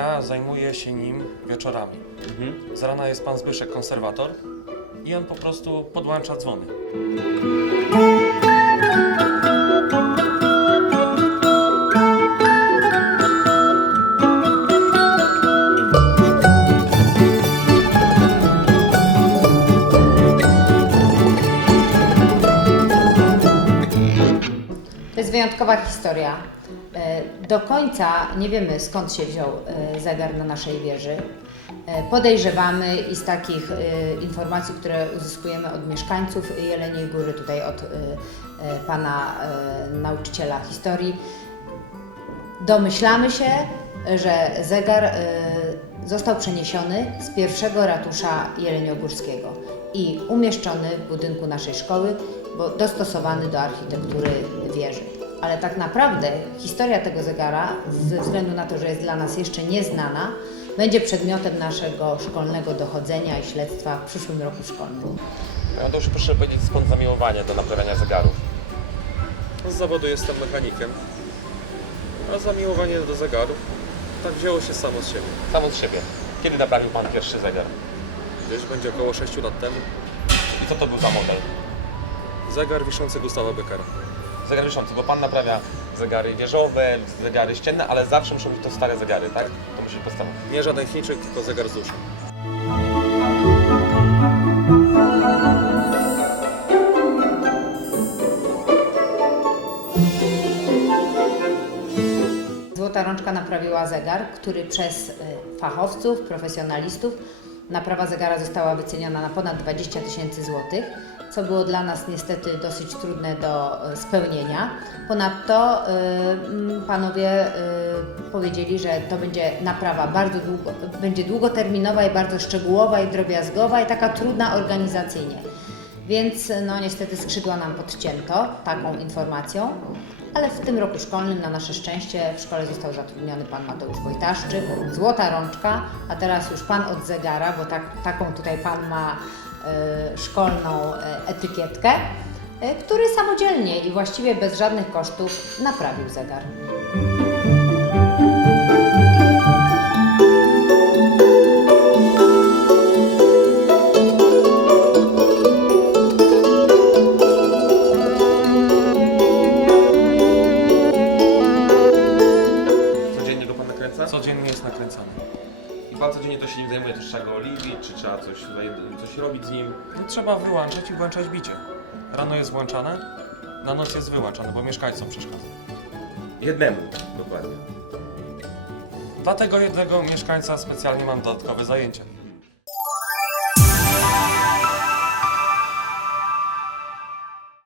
Ja zajmuję się nim wieczorami. Z rana jest pan Zbyszek, konserwator i on po prostu podłącza dzwony. To jest wyjątkowa historia. E, Do końca nie wiemy skąd się wziął e, zegar na naszej wieży. E, Podejrzewamy i z takich informacji, które uzyskujemy od mieszkańców Jeleniej Góry, tutaj od pana nauczyciela historii, domyślamy się, że zegar został przeniesiony z pierwszego ratusza Jeleniogórskiego i umieszczony w budynku naszej szkoły, bo dostosowany do architektury wieży. Ale tak naprawdę historia tego zegara, ze względu na to, że jest dla nas jeszcze nieznana, będzie przedmiotem naszego szkolnego dochodzenia i śledztwa w przyszłym roku szkolnym. Ja to już proszę powiedzieć skąd zamiłowanie do naprawiania zegarów. No, Z zawodu jestem mechanikiem, a zamiłowanie do zegarów tak wzięło się samo z siebie. Samo z siebie. Kiedy naprawił Pan pierwszy zegar? Gdzieś będzie około 6 lat temu. I co to był za model? Zegar wiszący Gustawa Beckera. Zegar wiszący, bo Pan naprawia zegary wieżowe, zegary ścienne, ale zawsze muszą być to stare zegary, tak? To musi być podstawa. Nie żaden Chińczyk, tylko zegar z duszą. Złota Rączka naprawiła zegar, który przez y, fachowców, profesjonalistów naprawa zegara została wyceniona na ponad 20 tysięcy złotych, co było dla nas niestety dosyć trudne do y, spełnienia. Ponadto mm, panowie y, powiedzieli, że to będzie naprawa bardzo długo, będzie długoterminowa i bardzo szczegółowa i drobiazgowa i taka trudna organizacyjnie. Więc no niestety skrzydła nam podcięto taką informacją, ale w tym roku szkolnym na nasze szczęście w szkole został zatrudniony pan Mateusz Wojtaszczyk, złota rączka, a teraz już pan od zegara, bo tak, taką tutaj pan ma e, szkolną e, etykietkę, e, który samodzielnie i właściwie bez żadnych kosztów naprawił zegar. Codziennie jest nakręcany. I Pan codziennie to się nim zajmuje, to trzeba go oliwić, czy trzeba coś, tutaj, coś robić z nim? No, trzeba wyłączać i włączać bicie. Rano jest włączane, na noc jest wyłączane, bo mieszkańcom przeszkadza. Jednemu dokładnie. Dla tego jednego mieszkańca specjalnie mam dodatkowe zajęcia.